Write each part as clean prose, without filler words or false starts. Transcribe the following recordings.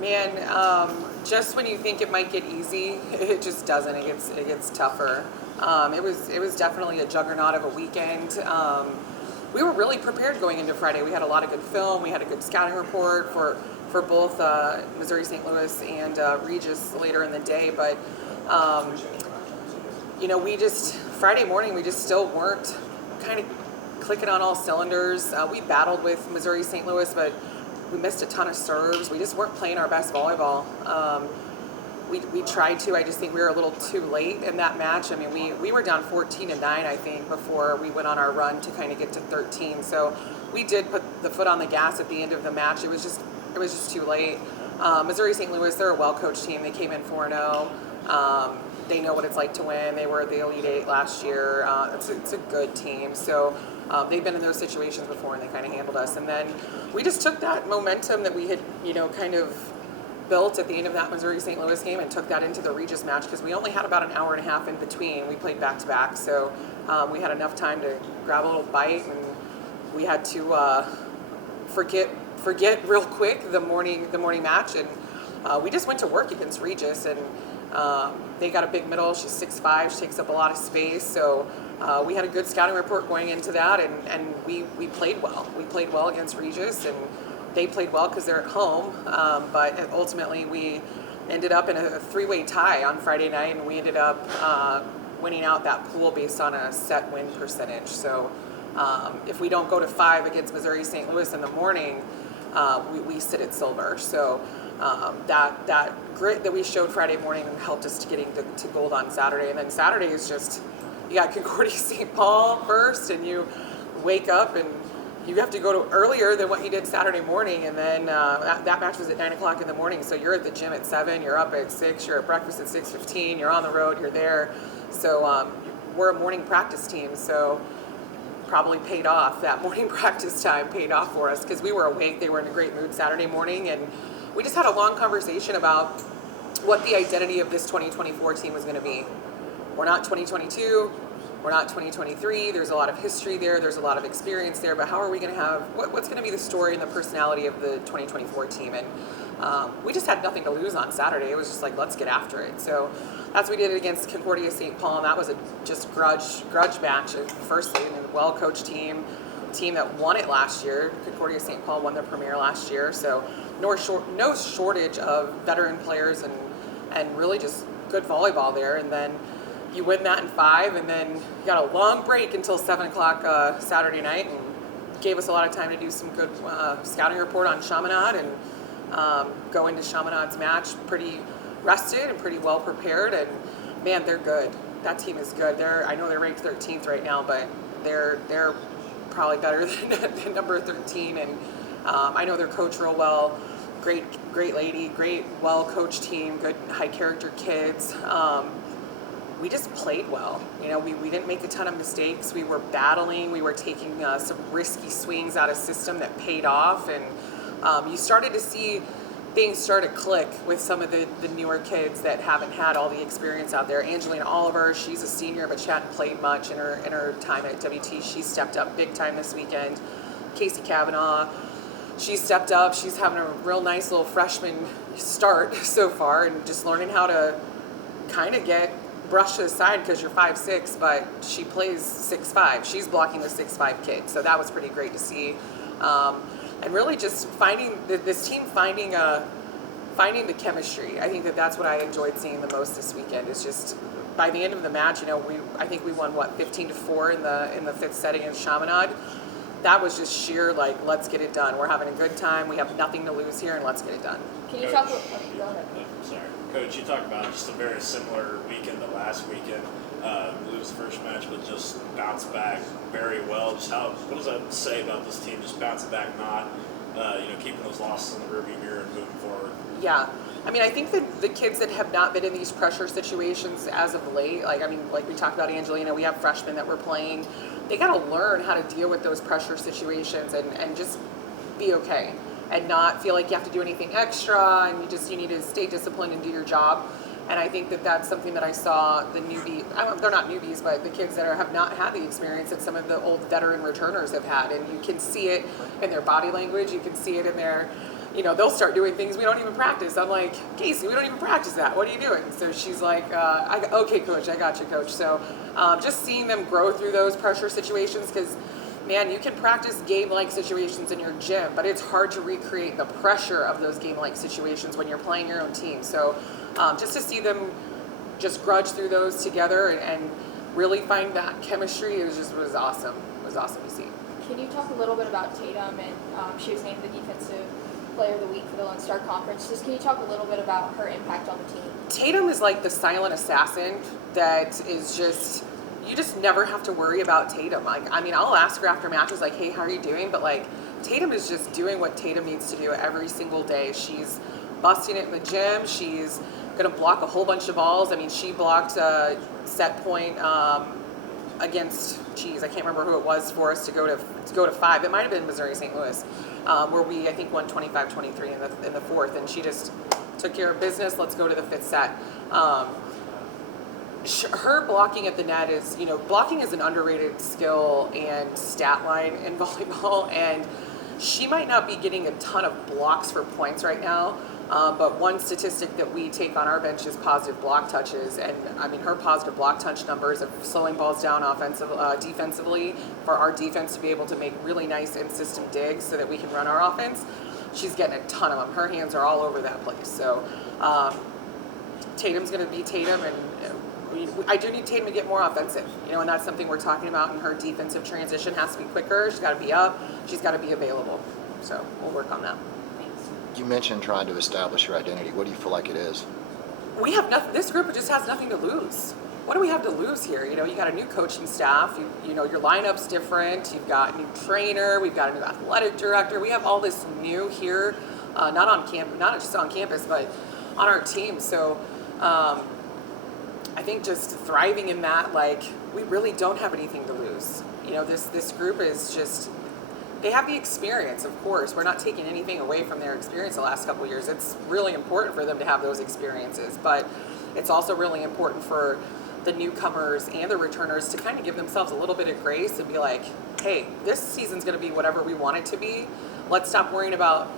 Man, just when you think it might get easy, it just doesn't. It gets tougher. It was definitely a juggernaut of a weekend. We were really prepared going into Friday. We had a lot of good film. We had a good scouting report for both Missouri St. Louis and Regis later in the day. But we just Friday morning we just still weren't kind of clicking on all cylinders. We battled with Missouri St. Louis, but we missed a ton of serves. We just weren't playing our best volleyball. We tried to. I just think we were a little too late in that match. I mean, we were down 14-9, I think, before we went on our run to kind of get to 13. So we did put the foot on the gas at the end of the match. It was just too late. Missouri St. Louis, they're a well-coached team. They came in 4-0. They know what it's like to win. They were the Elite Eight last year. It's a good team. So they've been in those situations before, and they kind of handled us. And then we just took that momentum that we had, kind of built at the end of that Missouri St. Louis game and took that into the Regis match because we only had about an hour and a half in between. We played back-to-back, so we had enough time to grab a little bite, and we had to forget real quick the morning match, and we just went to work against Regis, and they got a big middle. She's 6'5", she takes up a lot of space, so we had a good scouting report going into that, and we played well. We played well against Regis, and they played well because they're at home, but ultimately we ended up in a three-way tie on Friday night, and we ended up winning out that pool based on a set win percentage. So if we don't go to 5 against Missouri St. Louis in the morning, we sit at silver. So that grit that we showed Friday morning helped us to getting to gold on Saturday. And then Saturday is just, you got Concordia St. Paul first, and you wake up and you have to go to earlier than what you did Saturday morning, and then that match was at 9 o'clock in the morning. So you're at the gym at 7, you're up at 6, you're at breakfast at 6:15, you're on the road, you're there. So we're a morning practice team, so probably paid off. That morning practice time paid off for us because we were awake. They were in a great mood Saturday morning, and we just had a long conversation about what the identity of this 2024 team was going to be. We're not 2022. We're not 2023. There's a lot of history there. There's a lot of experience there. But how are we going to have, what's going to be the story and the personality of the 2024 team? And we just had nothing to lose on Saturday. It was just like, let's get after it. So that's what we did against Concordia St. Paul. And that was a just grudge match. Firstly, and a well-coached team that won it last year. Concordia St. Paul won their premier last year. So no shortage of veteran players and really just good volleyball there. And then you win that in 5, and then you got a long break until 7 o'clock Saturday night, and gave us a lot of time to do some good scouting report on Chaminade and go into Chaminade's match pretty rested and pretty well prepared. And man, they're good. That team is good. I know they're ranked 13th right now, but they're probably better than number 13. And I know their coach real well. Great lady, great well-coached team, good high-character kids. We just played well. We didn't make a ton of mistakes. We were battling. We were taking some risky swings out of system that paid off. And you started to see things start to click with some of the newer kids that haven't had all the experience out there. Angelina Oliver, she's a senior, but she hadn't played much in her time at WT. She stepped up big time this weekend. Casey Kavanaugh, she stepped up. She's having a real nice little freshman start so far, and just learning how to kind of get brushed to the side because you're 5'6", but she plays 6'5". She's blocking the 6'5" kid, so that was pretty great to see. And really just finding this team finding the chemistry. I think that's what I enjoyed seeing the most this weekend. Is just by the end of the match, I think we won 15-4 in the 5th set against Chaminade. That was just sheer let's get it done. We're having a good time. We have nothing to lose here, and let's get it done. Can you talk about? Go ahead. Sorry, Coach. You talked about just a very similar weekend to last weekend. Lose the first match, but just bounce back very well. Just what does that say about this team? Just bouncing back, not keeping those losses in the rearview mirror and moving forward. Yeah. I mean, I think that the kids that have not been in these pressure situations as of late, like we talked about Angelina, we have freshmen that we're playing. They got to learn how to deal with those pressure situations and just be okay and not feel like you have to do anything extra, and you need to stay disciplined and do your job. And I think that's something that I saw the newbie, they're not newbies, but the kids that have not had the experience that some of the old veteran returners have had. And you can see it in their body language. You can see it in their they'll start doing things we don't even practice. I'm like, Casey, we don't even practice that. What are you doing? So she's like, okay, coach, I got you, coach. So just seeing them grow through those pressure situations, because, man, you can practice game-like situations in your gym, but it's hard to recreate the pressure of those game-like situations when you're playing your own team. So just to see them just grudge through those together and really find that chemistry was awesome. It was awesome to see. Can you talk a little bit about Tatum? And she was named the Defensive Player of the Week for the Lone Star Conference. Just can you talk a little bit about her impact on the team? Tatum is like the silent assassin that is you just never have to worry about Tatum. I'll ask her after matches, like, hey, how are you doing? But, like, Tatum is just doing what Tatum needs to do every single day. She's busting it in the gym. She's going to block a whole bunch of balls. I mean, she blocked a set point against, I can't remember who it was for us to go to 5. It might have been Missouri St. Louis, where we, I think, won 25-23 in the fourth. And she just took care of business. Let's go to the fifth set. Her blocking at the net is, blocking is an underrated skill and stat line in volleyball, and she might not be getting a ton of blocks for points right now, but one statistic that we take on our bench is positive block touches, and her positive block touch numbers of slowing balls down defensively for our defense to be able to make really nice in-system digs so that we can run our offense. She's getting a ton of them. Her hands are all over that place. So Tatum's going to be Tatum, and I do need Tatum to get more offensive, and that's something we're talking about. In her defensive transition has to be quicker. She's got to be up. She's got to be available. So we'll work on that. Thanks. You mentioned trying to establish your identity. What do you feel like it is? We have nothing. This group just has nothing to lose. What do we have to lose here? You got a new coaching staff. Your lineup's different. You've got a new trainer. We've got a new athletic director. We have all this new here, not just on campus, but on our team. So. I think just thriving in that, we really don't have anything to lose. This group is just, they have the experience, of course. We're not taking anything away from their experience the last couple of years. It's really important for them to have those experiences, but it's also really important for the newcomers and the returners to kind of give themselves a little bit of grace and be like, hey, this season's going to be whatever we want it to be. Let's stop worrying about,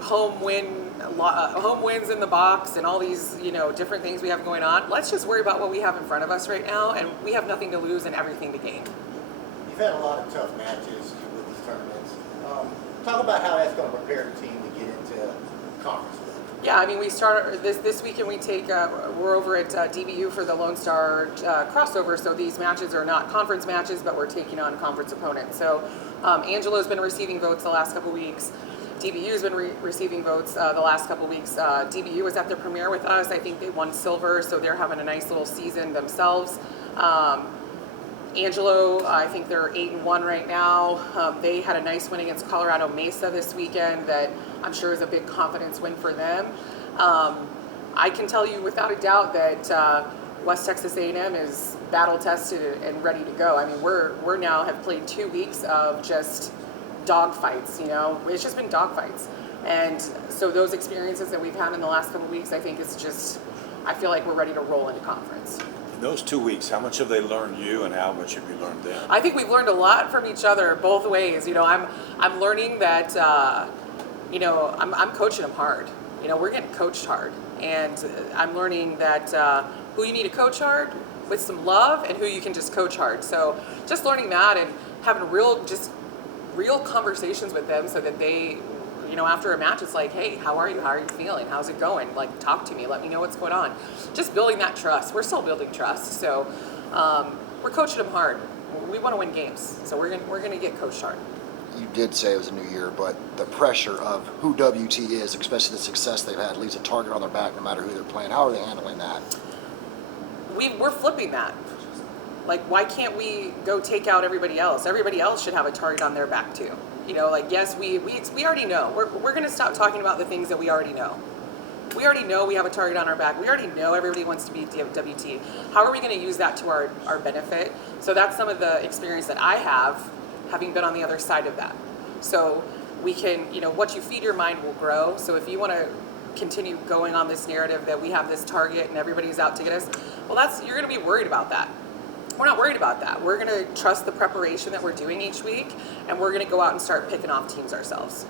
home wins in the box and all these, different things we have going on. Let's just worry about what we have in front of us right now, and we have nothing to lose and everything to gain. You've had a lot of tough matches with these tournaments. Talk about how that's going to prepare the team to get into conference. Yeah, we start this weekend. We're over at DBU for the Lone Star Crossover. So these matches are not conference matches, but we're taking on conference opponents. So Angelo's been receiving votes the last couple weeks. DBU's been receiving votes the last couple weeks. DBU was at their premiere with us. I think they won silver, so they're having a nice little season themselves. Angelo, I think they're 8-1 right now. They had a nice win against Colorado Mesa this weekend that I'm sure is a big confidence win for them. I can tell you without a doubt that West Texas A&M is battle tested and ready to go. We're now have played 2 weeks of just dog fights, it's just been dog fights. And so those experiences that we've had in the last couple of weeks, I think I feel like we're ready to roll into conference. In those 2 weeks, how much have they learned you and how much have you learned them? I think we've learned a lot from each other both ways. I'm learning that, I'm coaching them hard. We're getting coached hard. And I'm learning that who you need to coach hard with some love and who you can just coach hard. So just learning that and having real conversations with them so that they, after a match, it's like, hey, how are you? How are you feeling? How's it going? Talk to me. Let me know what's going on. Just building that trust. We're still building trust. So we're coaching them hard. We want to win games. So we're gonna get coached hard. You did say it was a new year, but the pressure of who WT is, especially the success they've had, leaves a target on their back no matter who they're playing. How are they handling that? We're flipping that. Why can't we go take out everybody else? Everybody else should have a target on their back too. Yes, we already know. We're going to stop talking about the things that we already know. We already know we have a target on our back. We already know everybody wants to be WT. How are we going to use that to our benefit? So that's some of the experience that I have, having been on the other side of that. So we can, what you feed your mind will grow. So if you want to continue going on this narrative that we have this target and everybody's out to get us, well, you're going to be worried about that. We're not worried about that. We're going to trust the preparation that we're doing each week, and we're going to go out and start picking off teams ourselves.